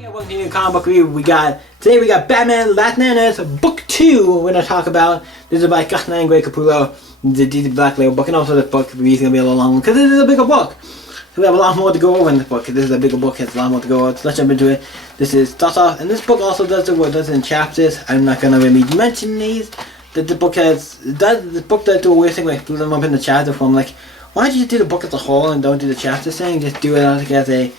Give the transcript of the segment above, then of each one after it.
Hey, welcome to a new comic book review. Today we got Batman Last Bananas Book 2 we're going to talk about. This is by Justin and Greg Capullo, the DC Black Label book, and also this book review is going to be a little long because this is a bigger book. So we have a lot more to go over in this book. This is a bigger book, it's a lot more to go over. So let's jump into it. This starts off, and this book also does it in chapters. I'm not going to really mention these. This book does do a weird thing, like split them up in the chapter form. Like, why don't you do the book as a whole and don't do the chapter thing? Just do it as a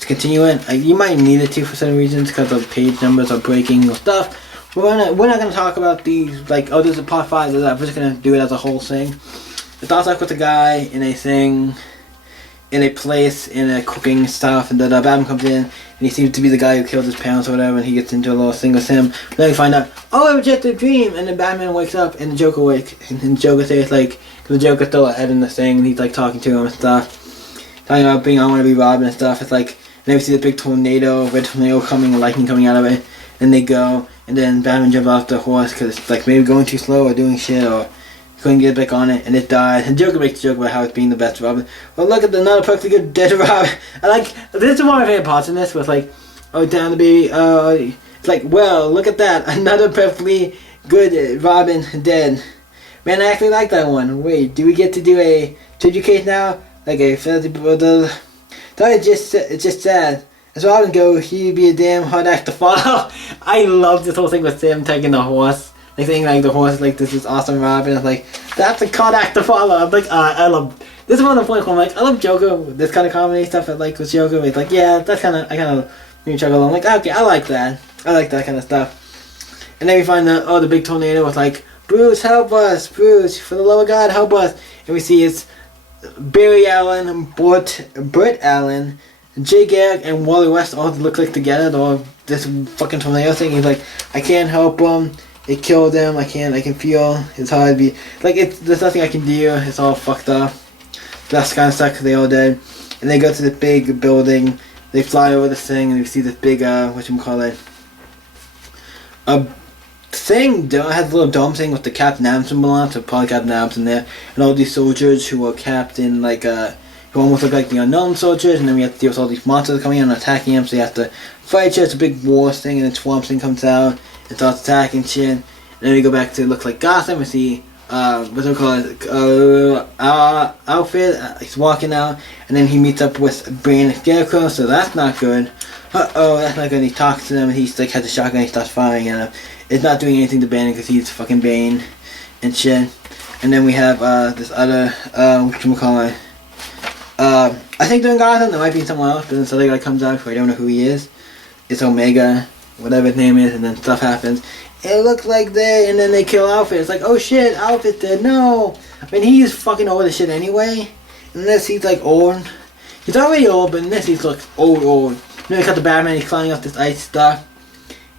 continue it. You might need it to for certain reasons because the page numbers are breaking or stuff. We're not gonna talk about these like, oh, this is part 5. We're just gonna do it as a whole thing. It starts off with a guy in a thing, in a place, in a cooking stuff, and then Batman comes in and he seems to be the guy who killed his parents or whatever, and he gets into a little thing with him. Then we find out, oh, it was just a dream, and then Batman wakes up and the Joker wakes, and the Joker says like, because the Joker's still ahead in the thing, and he's like talking to him and stuff. Talking about being, I want to be Robin and stuff. It's like, and then we see the big tornado, red tornado coming, and lightning coming out of it. And they go, and then Batman jumps off the horse because it's like maybe going too slow or doing shit or couldn't get back on it, and it died. And Joker makes a joke about how it's being the best Robin. Well, look at another perfectly good dead Robin. This is one of my favorite parts in this, with like, oh, down the baby, it's like, well, look at that, another perfectly good Robin dead. Man, I actually like that one. Wait, do we get to do a tribute case now? Like a fantasy brother. It's just sad. As Robin go, he'd be a damn hard act to follow. I love this whole thing with Sam taking the horse. Like saying like the horse like this is awesome Robin. It's like, that's a hard act to follow. I'm like, I love this is one of the points where I'm like, I love Joker, this kind of comedy stuff I like with Joker. It's like, yeah, that's I kinda make chuckle. I'm like, okay, I like that. I like that kind of stuff. And then we find the big tornado was like, Bruce, help us, Bruce, for the love of God, help us. And we see it's Barry Allen, Burt Allen, Jay Garrick, and Wally West all look like together. Or this fucking tornado thing. He's like, I can't help him. It killed him. I can feel his heart beat. Like, there's nothing I can do. It's all fucked up. That's kind of stuck because they all dead. And they go to the big building. They fly over this thing and we see this big whatchamacallit, thing has a little dome thing with the Captain Adam symbol on it, so probably Captain Adam's in there, and all these soldiers who are capped in like who almost look like the unknown soldiers, and then we have to deal with all these monsters coming in and attacking him, so you have to fight shit. It's a big war thing, and then Swamp Thing comes out and starts attacking shit, and then we go back to look like Gotham. We see what's it called, Alfred, he's walking out, and then he meets up with Bane and Scarecrow, so that's not good. That's not good. He talks to them, and he's like has a shotgun, he starts firing at him. It's not doing anything to Bane because he's fucking Bane and shit. And then we have this other, whatchamacallit, I think they're in Gotham. There might be someone else, but then this other guy comes out who I don't know who he is. It's Omega, whatever his name is, and then stuff happens. It looks like and then they kill Alfred. It's like, oh shit, Alfred's dead. No! I mean, he's fucking old as shit anyway. In this, he's like old. He's already old, but in this, he looks old. Then we cut the Batman, he's climbing up this ice stuff.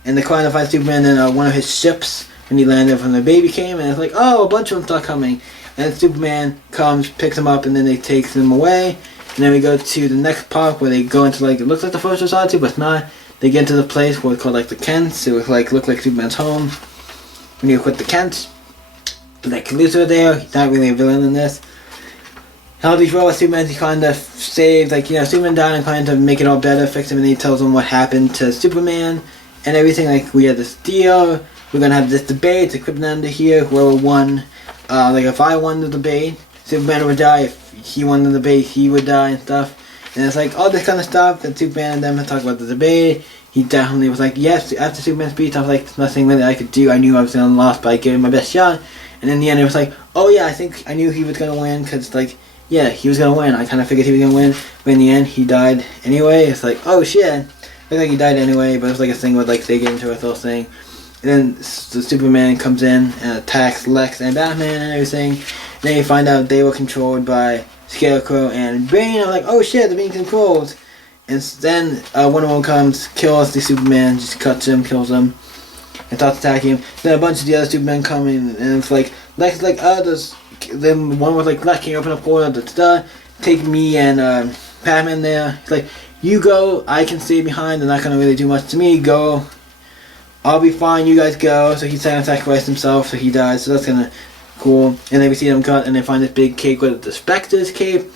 And they're trying to find Superman in one of his ships when he landed when the baby came, and it's like, oh, a bunch of them start coming. And then Superman comes, picks him up, and then they take them away. And then we go to the next part where they go into like, it looks like the first Society, but it's not. They get into the place where it's called like the Kents. It would like look like Superman's home. When you quit the Kents, but like Luthor there, he's not really a villain in this. All these robots, Superman, he kind of saves, like, Superman died and kind of make it all better, fix him, and he tells them what happened to Superman. And everything, like, we had this deal, we're gonna have this debate, the Krypton here, whoever won, like, if I won the debate, Superman would die, if he won the debate, he would die and stuff, and it's like, all this kind of stuff, and Superman and them talk about the debate. He definitely was like, yes, after Superman's speech, I was like, there's nothing really I could do, I knew I was gonna lose, but I gave him my best shot, and in the end, it was like, oh yeah, I think I knew he was gonna win, because, like, yeah, he was gonna win, I kind of figured he was gonna win, but in the end, he died anyway. It's like, oh shit. Looks like he died anyway, but it's like a thing with like they get into a little thing. And then the Superman comes in and attacks Lex and Batman and everything. And then you find out they were controlled by Scarecrow and Bane. I'm like, oh shit, they're being controlled. And then one of them comes, kills the Superman, just cuts him, kills him, and starts attacking him. Then a bunch of the other Supermen come in, and it's like, Lex is like, then one was like, Lex, can you open up portal, take me and Batman there. He's like, you go, I can stay behind, they're not going to really do much to me, go. I'll be fine, you guys go. So he's trying to sacrifice himself, so he dies, so that's kind of cool. And then we see them cut, and they find this big cake with the Spectre's cape.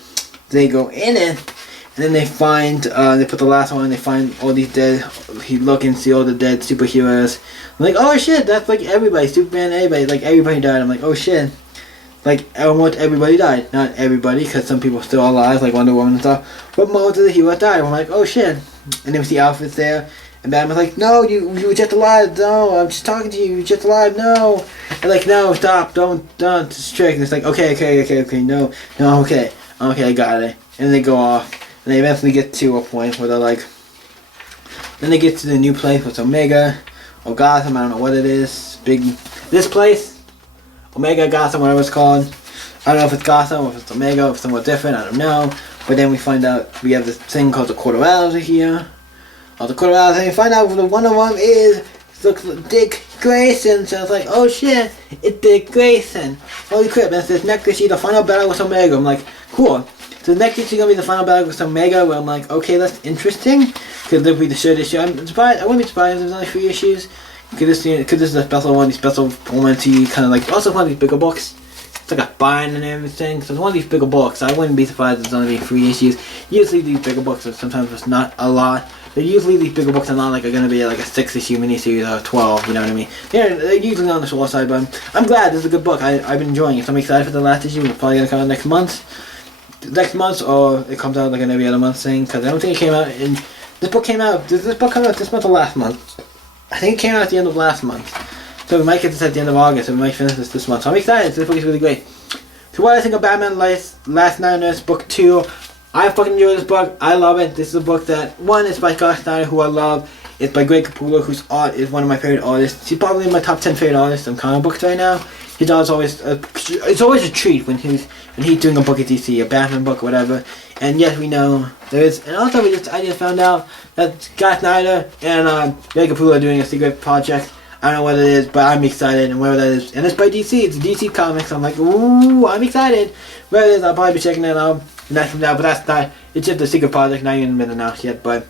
They go in it, And then they find, they put the last one, they find all these dead, he look and see all the dead superheroes. I'm like, oh shit, that's like everybody, Superman, everybody, like everybody died. I'm like, oh shit. Like, almost everybody died. Not everybody, because some people are still alive, like Wonder Woman and stuff. But most of the heroes died. I'm like, oh shit. And then we see Alfred's there. And Batman's like, no, you were just alive. No, I'm just talking to you. You're just alive. No. And like, no, stop. Don't. It's a trick. And it's like, okay. No, okay, I got it. And they go off. And they eventually get to a point where they're like, then they get to the new place with Omega or Gotham. I don't know what it is. This place, Omega, Gotham, whatever it's called. I don't know if it's Gotham or if it's Omega or if it's somewhat different. I don't know. But then we find out we have this thing called the Court of Owls here. Or the Court of Owls, and we find out one of them is Dick Grayson. So it's like, oh shit, it's Dick Grayson. Holy crap! And it says next issue, the final battle with Omega. I'm like, cool. So the next issue is gonna be the final battle with Omega. Where I'm like, okay, that's interesting. Because it'll be the third issue. I'm surprised. I wouldn't be surprised if there's only 3 issues. Because this is a special one. These special momenty kind of like also one of these bigger books. It's like a bind and everything. So it's one of these bigger books. I wouldn't be surprised if there's only 3 issues. Usually these bigger books are sometimes just not a lot. Usually these bigger books are not like are gonna be like a 6-issue miniseries or 12. You know what I mean? They're usually on the short side, but I'm glad this is a good book. I've been enjoying it. So I'm excited for the last issue. It's probably gonna come out next month, or it comes out like an every other month thing. Because I don't think it came out in. This book came out. Did this book come out this month or last month? I think it came out at the end of last month. So we might get this at the end of August, and we might finish this month. So I'm excited. This book is really great. So what I think of Batman Last Night on Earth Book 2. I fucking enjoy this book. I love it. This is a book that, one, is by Scott Snyder, who I love. It's by Greg Capullo, whose art is one of my favorite artists. He's probably in my top 10 favorite artists in comic books right now. His art is always, it's always a treat when he's doing a book at DC, a Batman book or whatever. And yes, we know there is, and also I just found out that Scott Snyder and Greg Capullo are doing a secret project. I don't know what it is, but I'm excited, and whatever that is. And it's by DC, it's DC Comics. I'm like, ooh, I'm excited. Whatever it is, I'll probably be checking it out. But that's not, it's just a secret project, not even been announced yet, but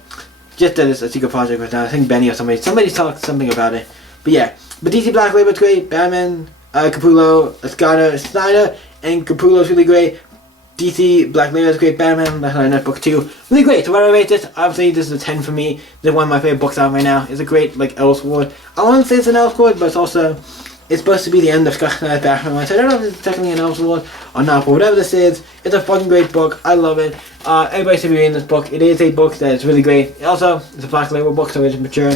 just that it's a secret project right now. I think Benny or somebody talked something about it. But yeah, but DC Black Label's great, Batman, Capullo, Snyder, and Capullo's really great. DC Black Label's great, Batman, Last Night on Earth Book 2, really great. So what do I rate this? Obviously this is a 10 for me. This is one of my favorite books out right now. It's a great, like, Elseworld. I wouldn't say it's an Elseworld, but it's also, it's supposed to be the end of Scott Snyder's Batman. So I don't know if it's technically an Elseworld or not, but whatever this is, it's a fucking great book. I love it. Everybody should be reading this book. It is a book that is really great. Also, it's a Black Label book, so it's mature.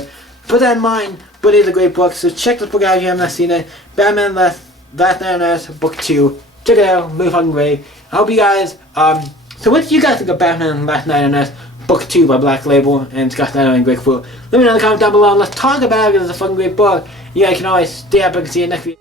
Put that in mind, but it is a great book, so check this book out if you have not seen it. Batman Last Night on Earth Book 2. Check it out, really fucking great. I hope you guys, so what do you guys think of Batman Last Night on Earth Book 2 by Black Label and Scott Snyder and Greg Capullo? Let me know in the comments down below and let's talk about it because it's a fucking great book. You guys can always stay up and see you next week.